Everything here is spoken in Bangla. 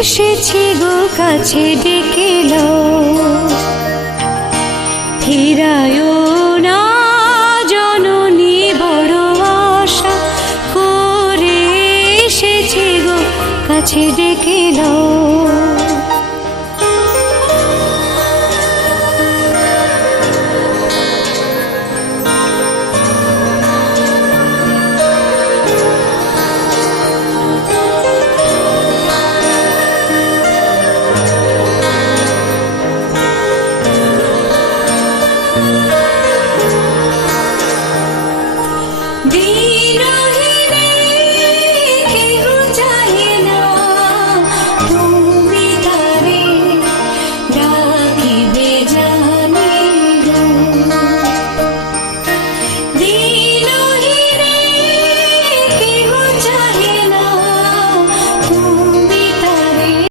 এসেছি গো কাছে ডেকে লও, ফিরায় না জননী বড় আশা করে এসেছি গো কাছে ডেকে লও।